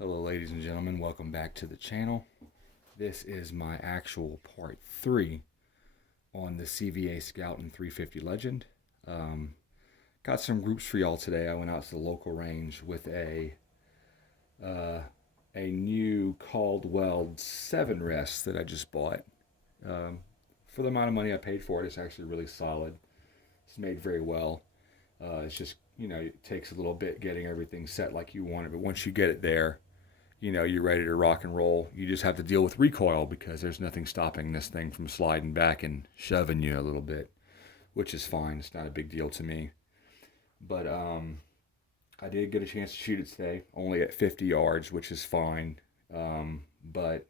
Hello ladies and gentlemen, welcome back to the channel. This is my actual part 3 on the CVA Scout and 350 Legend. Got some groups for y'all today. I went out to the local range with a new Caldwell 7 rest that I just bought. For the amount of money I paid for it, it's actually really solid. It's made very well. It's just, it takes a little bit getting everything set like you want it, but once you get it there, you're ready to rock and roll. You just have to deal with recoil because there's nothing stopping this thing from sliding back and shoving you a little bit, which is fine. It's not a big deal to me. But I did get a chance to shoot it today, only at 50 yards, which is fine. But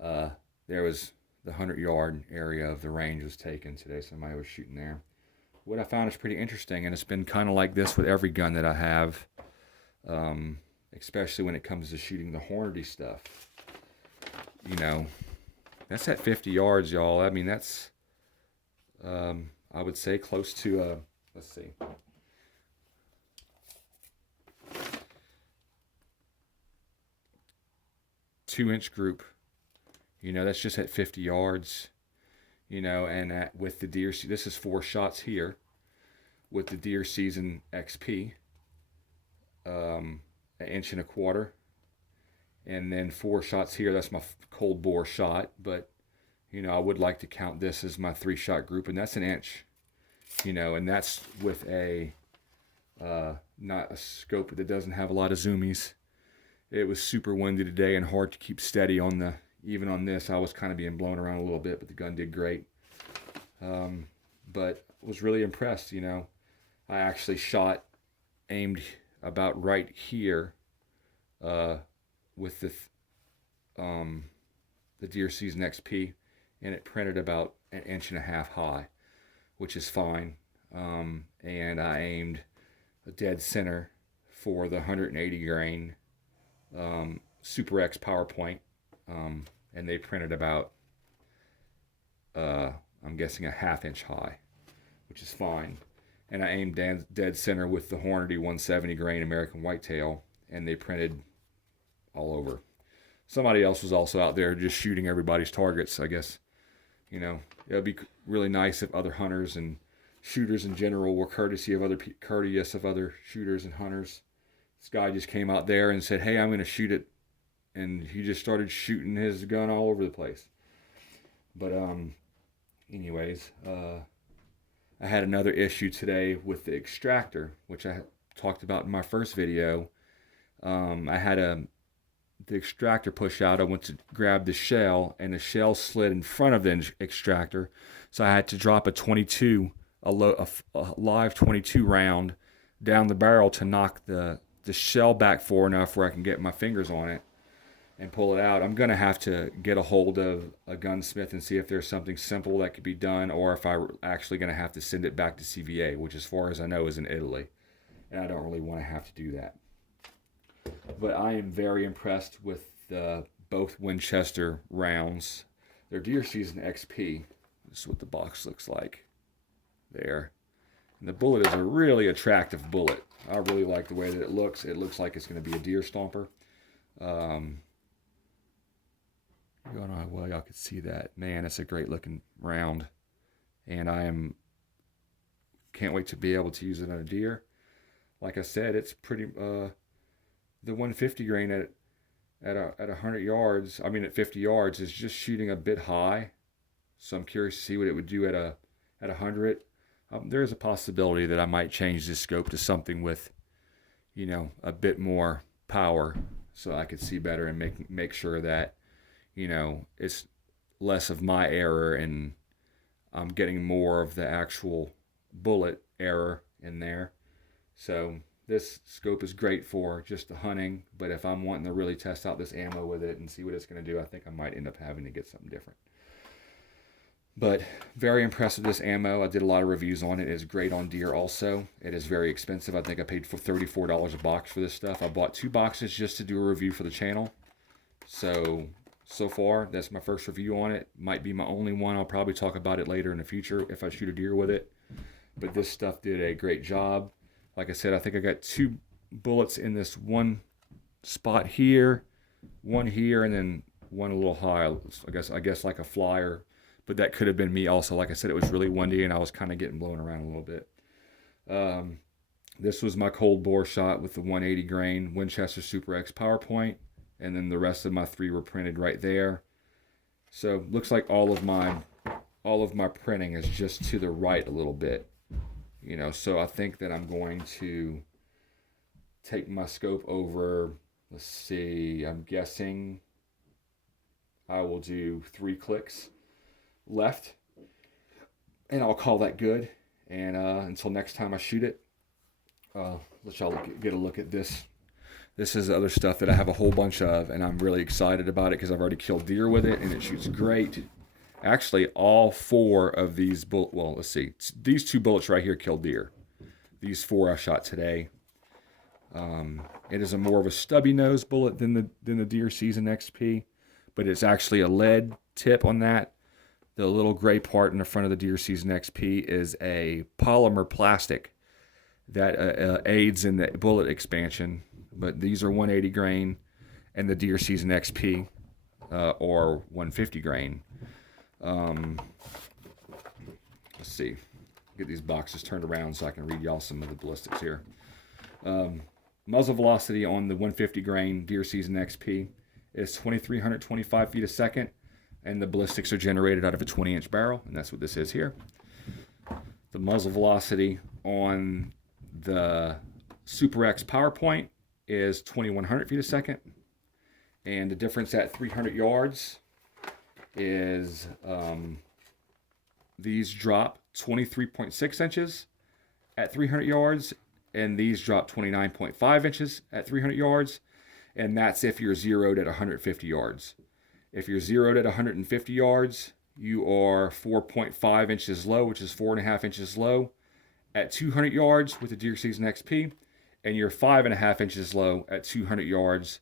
there was the 100-yard area of the range was taken today. Somebody was shooting there. What I found is pretty interesting, and it's been kind of like this with every gun that I have. Especially when it comes to shooting the Hornady stuff. That's at 50 yards, y'all. I mean, that's, I would say close to, let's see. Two-inch group. That's just at 50 yards. And with the deer, this is 4 shots here. With the deer season XP. An inch and a quarter, and then 4 shots here. That's my cold bore shot, but I would like to count this as my 3-shot group, and that's an inch, and that's with a not a scope that doesn't have a lot of zoomies. It was super windy today and hard to keep steady on even on this. I was kind of being blown around a little bit, but the gun did great. But was really impressed. I actually aimed about right here with the deer season XP, and it printed about an inch and a half high, which is fine. And I aimed a dead center for the 180 grain Super X PowerPoint, and they printed about I'm guessing a ½ inch high, which is fine. And I aimed dead center with the Hornady 170 grain American Whitetail, and they printed all over. Somebody else was also out there just shooting everybody's targets, I guess. It would be really nice if other hunters and shooters in general were courteous of other shooters and hunters. This guy just came out there and said, "Hey, I'm going to shoot it," and he just started shooting his gun all over the place. But anyways, I had another issue today with the Extractor, which I talked about in my first video. I had the Extractor push out. I went to grab the shell, and the shell slid in front of the Extractor, so I had to drop a live 22 round down the barrel to knock the shell back far enough where I can get my fingers on it and pull it out. I'm going to have to get a hold of a gunsmith and see if there's something simple that could be done, or if I'm actually going to have to send it back to CVA, which as far as I know is in Italy. And I don't really want to have to do that. But I am very impressed with both Winchester rounds. They're deer season XP. This is what the box looks like there. And the bullet is a really attractive bullet. I really like the way that it looks. It looks like it's going to be a deer stomper. I don't know how well y'all could see that. Man, it's a great looking round. And can't wait to be able to use it on a deer. Like I said, it's pretty, the 150 grain at 100 yards, at 50 yards is just shooting a bit high. So I'm curious to see what it would do at 100. There's a possibility that I might change this scope to something with, a bit more power so I could see better and make sure that it's less of my error and I'm getting more of the actual bullet error in there. So this scope is great for just the hunting, but if I'm wanting to really test out this ammo with it and see what it's going to do, I think I might end up having to get something different. But very impressed with this ammo. I did a lot of reviews on it. It is great on deer also. It is very expensive. I think I paid for $34 a box for this stuff. I bought 2 boxes just to do a review for the channel. So far, that's my first review on it. Might be my only one. I'll probably talk about it later in the future if I shoot a deer with it. But this stuff did a great job. Like I said, I think I got 2 bullets in this one spot here, one here, and then one a little high. I guess like a flyer, but that could have been me also. Like I said, it was really windy and I was kind of getting blown around a little bit. This was my cold bore shot with the 180 grain Winchester Super X PowerPoint, and then the rest of my 3 were printed right there. So looks like all of my printing is just to the right a little bit, so I think that I'm going to take my scope over. Let's see, I'm guessing I will do 3 clicks left, and I'll call that good. And until next time I shoot it, let y'all get a look at this. This is other stuff that I have a whole bunch of, and I'm really excited about it because I've already killed deer with it, and it shoots great. Actually, all 4 of these bullets, well, let's see. These 2 bullets right here killed deer. These 4 I shot today. It is a more of a stubby nose bullet than the Deer Season XP, but it's actually a lead tip on that. The little gray part in the front of the Deer Season XP is a polymer plastic that aids in the bullet expansion. But these are 180 grain, and the Deer Season XP or 150 grain. Let's see. Get these boxes turned around so I can read y'all some of the ballistics here. Muzzle velocity on the 150 grain Deer Season XP is 2,325 feet a second, and the ballistics are generated out of a 20-inch barrel, and that's what this is here. The muzzle velocity on the Super X PowerPoint is 2,100 feet a second, and the difference at 300 yards is these drop 23.6 inches at 300 yards, and these drop 29.5 inches at 300 yards, and that's if you're zeroed at 150 yards. If you're zeroed at 150 yards, you are 4.5 inches low, which is 4.5 inches low at 200 yards with the Deer Season XP, and you're 5.5 inches low at 200 yards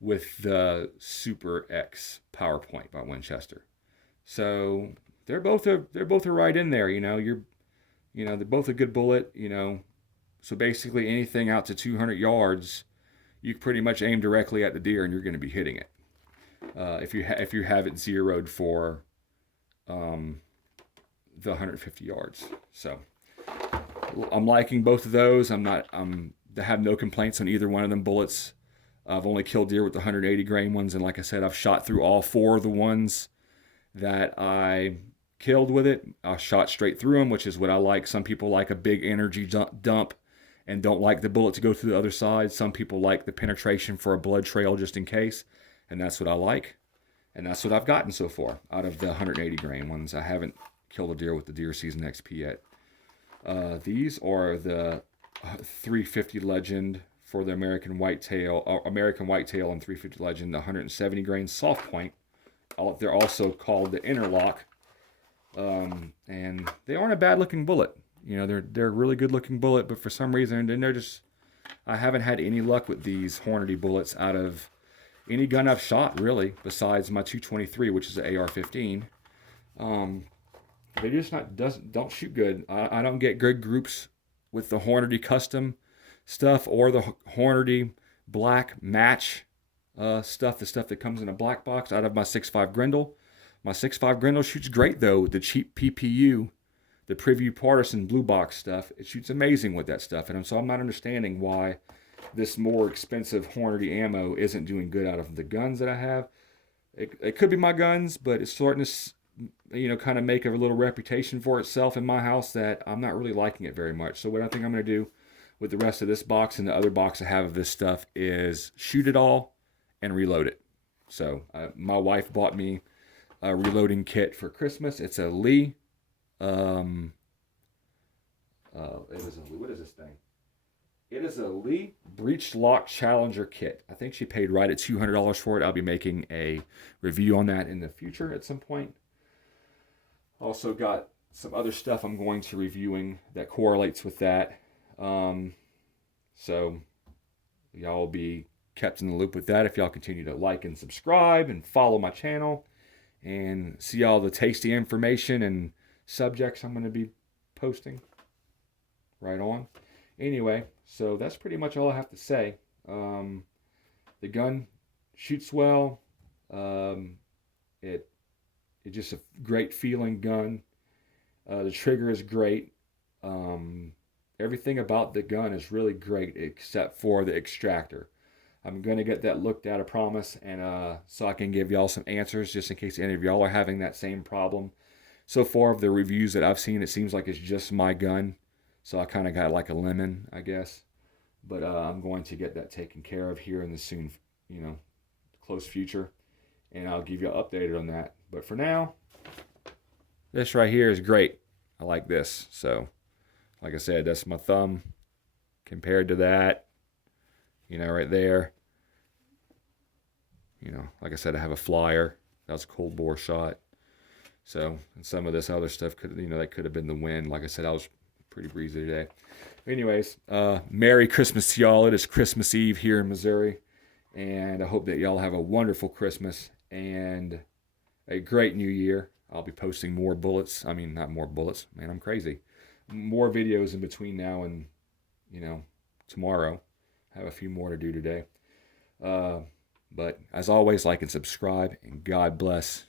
with the Super X PowerPoint by Winchester. So they're both right in there. They're both a good bullet. So basically anything out to 200 yards, you pretty much aim directly at the deer and you're going to be hitting it. If you have it zeroed for the 150 yards. So I'm liking both of those. I have no complaints on either one of them bullets. I've only killed deer with the 180 grain ones, and like I said, I've shot through all 4 of the ones that I killed with it. I shot straight through them, which is what I like. Some people like a big energy dump and don't like the bullet to go through the other side. Some people like the penetration for a blood trail just in case, and that's what I like. And that's what I've gotten so far out of the 180 grain ones. I haven't killed a deer with the Deer Season XP yet. These are the 350 Legend for the American Whitetail and 350 Legend, the 170 grain soft point. They're also called the Interlock, and they aren't a bad looking bullet. They're a really good looking bullet, but for some reason, I haven't had any luck with these Hornady bullets out of any gun I've shot, really, besides my 223, which is an AR-15. They just don't shoot good. I don't get good groups with the Hornady custom stuff or the Hornady black match stuff, the stuff that comes in a black box out of my 6.5 Grendel. My 6.5 Grendel shoots great though. The cheap PPU, the Preview Partisan blue box stuff, it shoots amazing with that stuff. And so I'm not understanding why this more expensive Hornady ammo isn't doing good out of the guns that I have. It could be my guns, but it's starting to kind of make a little reputation for itself in my house that I'm not really liking it very much. So what I think I'm going to do with the rest of this box and the other box I have of this stuff is shoot it all and reload it. So my wife bought me a reloading kit for Christmas. It's a Lee. What is this thing? It is a Lee Breech Lock Challenger kit. I think she paid right at $200 for it. I'll be making a review on that in the future at some point. Also got some other stuff I'm going to reviewing that correlates with that. So y'all will be kept in the loop with that if y'all continue to like and subscribe and follow my channel and see all the tasty information and subjects I'm going to be posting. Right on. Anyway, so that's pretty much all I have to say. The gun shoots well. It's just a great feeling gun. The trigger is great. Everything about the gun is really great except for the extractor. I'm going to get that looked at, I promise, and so I can give y'all some answers just in case any of y'all are having that same problem. So far, of the reviews that I've seen, it seems like it's just my gun. So I kind of got like a lemon, I guess. But I'm going to get that taken care of here in the soon, close future. And I'll give you an update on that. But for now, this right here is great. I like this. So, like I said, that's my thumb compared to that. Right there. Like I said, I have a flyer. That was a cold bore shot. So, and some of this other stuff that could have been the wind. Like I said, I was pretty breezy today. Anyways, Merry Christmas to y'all. It is Christmas Eve here in Missouri. And I hope that y'all have a wonderful Christmas and a great new year. I'll be posting more bullets. I mean, not more bullets. Man, I'm crazy. More videos in between now and, tomorrow. I have a few more to do today. But as always, like and subscribe, and God bless.